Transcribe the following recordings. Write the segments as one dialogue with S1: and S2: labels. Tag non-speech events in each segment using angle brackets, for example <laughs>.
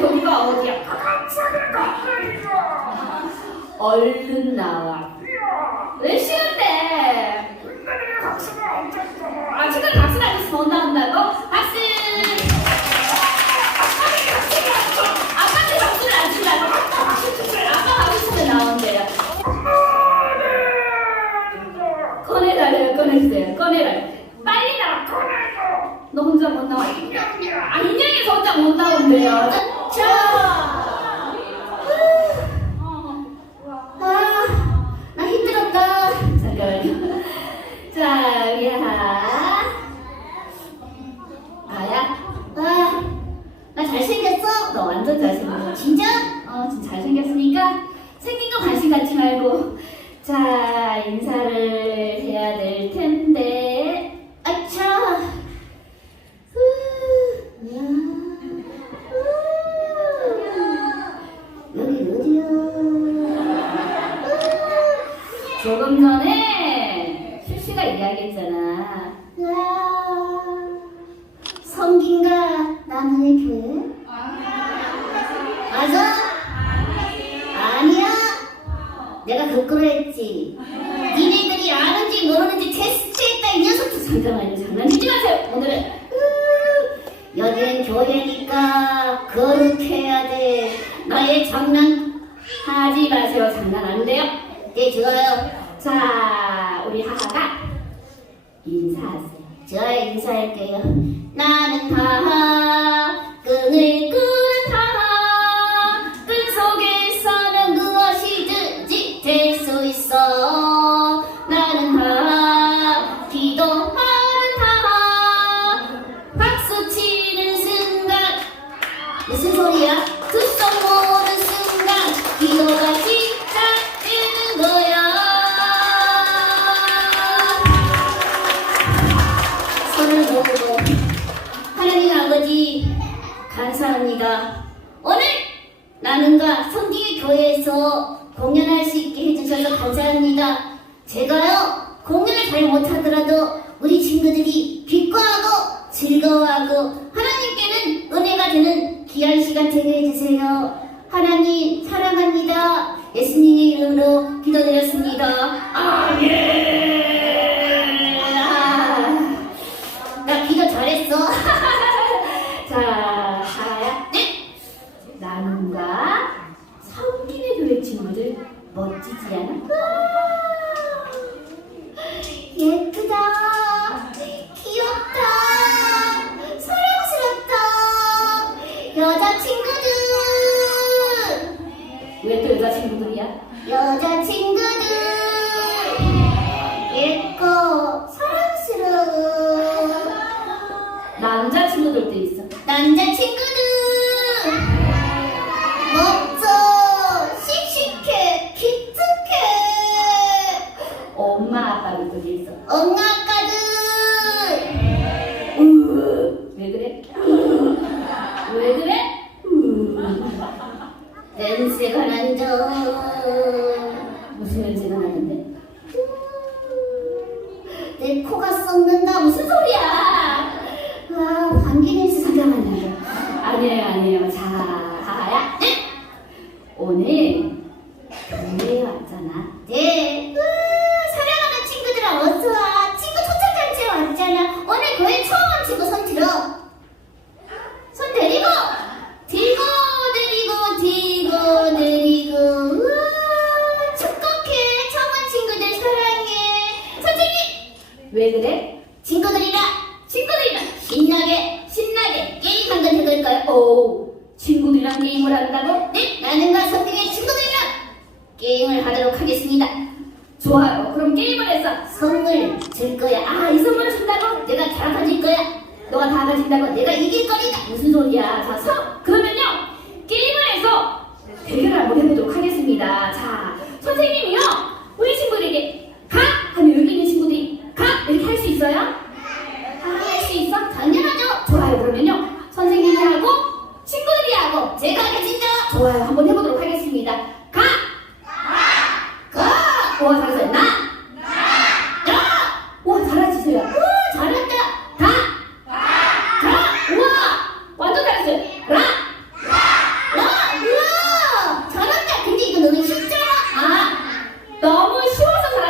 S1: 여기가 어디야? 얼른 나와. 왜 쉬운데? 아, 지금 박수 다니시 못 나온다고? 박수! 아빠한테 박수를 안 주려고. 아빠 하고 싶으면 나온대요. 꺼내달래요, 꺼내주세요. 꺼내라. 빨리 나와. 너 혼자 못 나와. 아, 인형에서 혼자 못 나온대요. 자! 아, 나 힘들었다. 잠깐만요. 자, 우리 하. 아야. 아, 나 잘생겼어? 너 완전 잘생겼어. 진짜? 어, 진짜 잘생겼으니까 생긴 거 관심 갖지 말고. 자, 인사를 해야 될 텐데. 아차. 후, 야. 후. 여기 어디야? 조금 전에 실시가 이야기했잖아. 성긴가 나무의 교회? 맞아? 아니야. 내가 거꾸로 했지. 니네들이 아는지 모르는지 테스트했다 이 녀석들 잠깐만요. 장난치지 마세요. 오늘은 으, 여기는 교회니까 거룩해야 돼. 나의 장난 하지 마세요. 장난 안 돼요. 네, 좋아요. 자, 우리 하하가 인사하세요. 저 인사할게요. 나 제가요 공연을 잘 못하더라도 우리 친구들이 기뻐하고 즐거워하고 하나님께는 은혜가 되는 귀한 시간 되게 해주세요. 하나님 사랑합니다. 예수님의 이름으로 기도드렸습니다. 아멘. 아, 나 기도 잘했어. <laughs> 자, 하야. 네. 나눔과 성김의 교회 친구들 멋지지? 예 여자친구들. 예뻐. 사랑스러워. 남자친구들도 있어. 남자친구들. 멋져. 씩씩해. 기특해. 엄마 아빠들도 있어. 엄마 아빠들. 으, 왜 그래? 왜 그래? 냄새가 난다. 무슨 냄새가 나는데? 내 코가 썩는다. 무슨 소리야? 아, 감기 냄새 잠깐만요. 아니에요, 아니에요. 자, 하야. 네? 오늘 교회에 왔잖아. 네. 으, 사랑하는 친구들아, 어서와. 친구 초청단체 왔잖아. 오늘 교회 처음 온 친구 손 들어. 손 데리고, 들고, 데리고, 들고, 데리고. 우와, 축복해. 처음 온 친구들 사랑해. 선생님! 왜 그래? 친구들이랑, 친구들이랑 신나게, 신나게 게임 한번 해볼까요? 오, 친구들이랑 게임을 한다고? 네, 나는가 성경의 친구들이랑 게임을 하겠습니다. 좋아요. 그럼 게임을 해서 선물 줄 거야. 아, 이 선물 준다고? 내가 다 가질 거야. 너가 다 가진다고? 내가 이길 거니까. 무슨 소리야. 자, 서, 그러면요. 게임을 해서 대결을 한번 해보도록 하겠습니다. 자, 선생님이요. 우리 친구들에게 가! 하면 여기 있는 친구들이 가! 이렇게 할 수 있어요?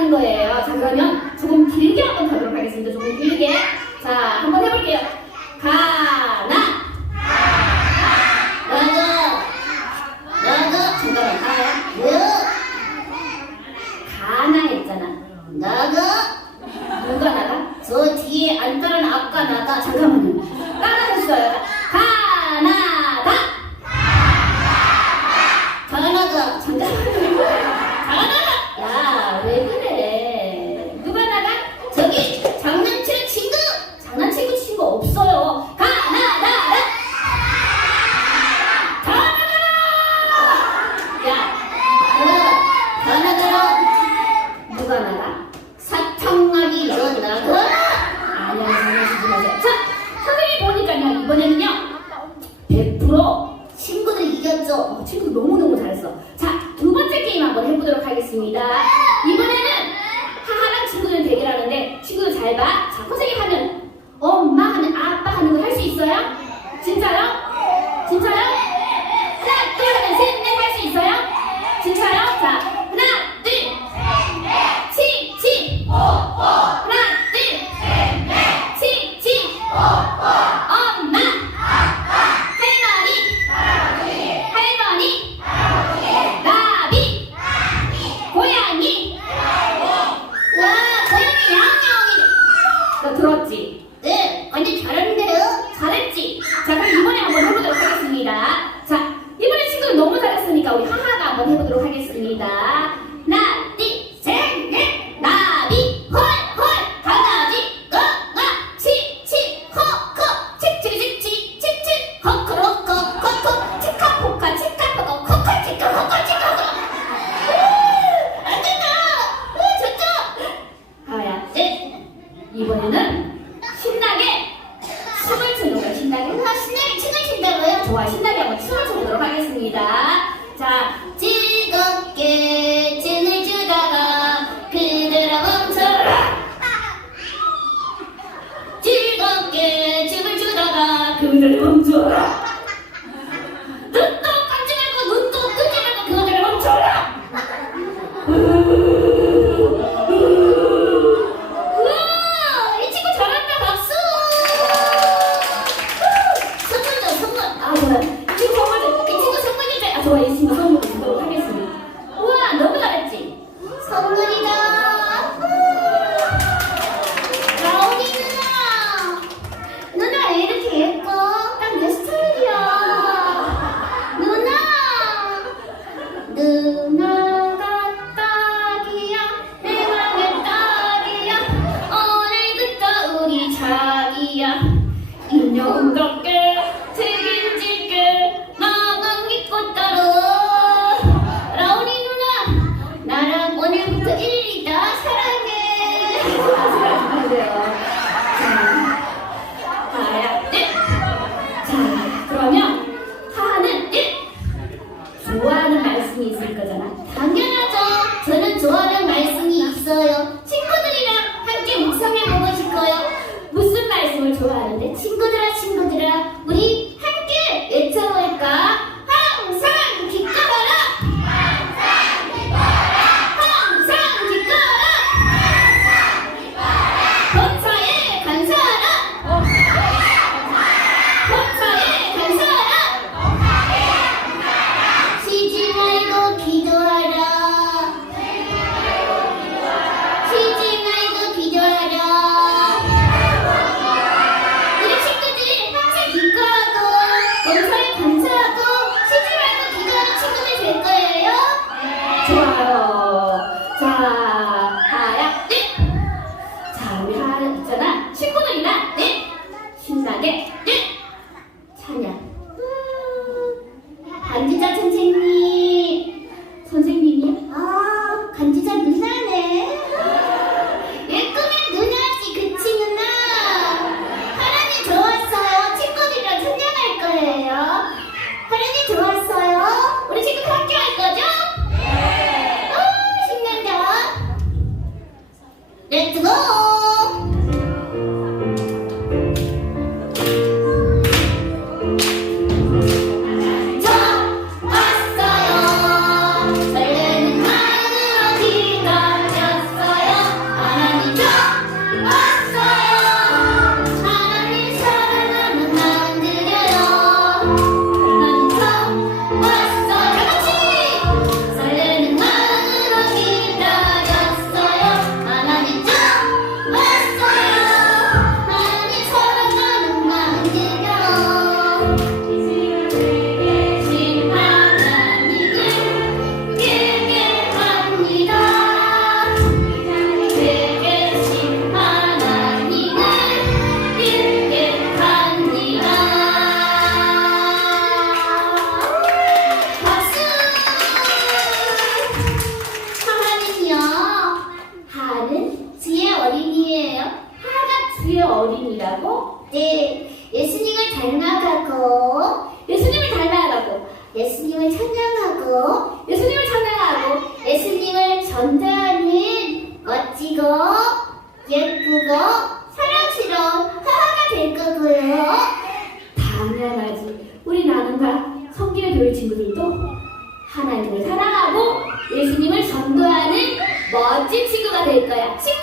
S1: 하는 거예요. 자, 그러면 조금 길게 한번 가도록 하겠습니다. 조금 길게. 자, 한번 해볼게요. 가. 그거를 멈춰라. 눈도 감지 말고 눈도 뜨지 말고 그거를 멈춰라. 우와, 이 친구 잘한다 박수. 선물 줘 선물. 아 뭐야? 이 친구 선물 줘. 이 친구 선물인 줄. 아 좋아 이 친구. 교회 친구들도 하나님을 사랑하고 예수님을 전도하는 멋진 친구가 될 거야. 친구들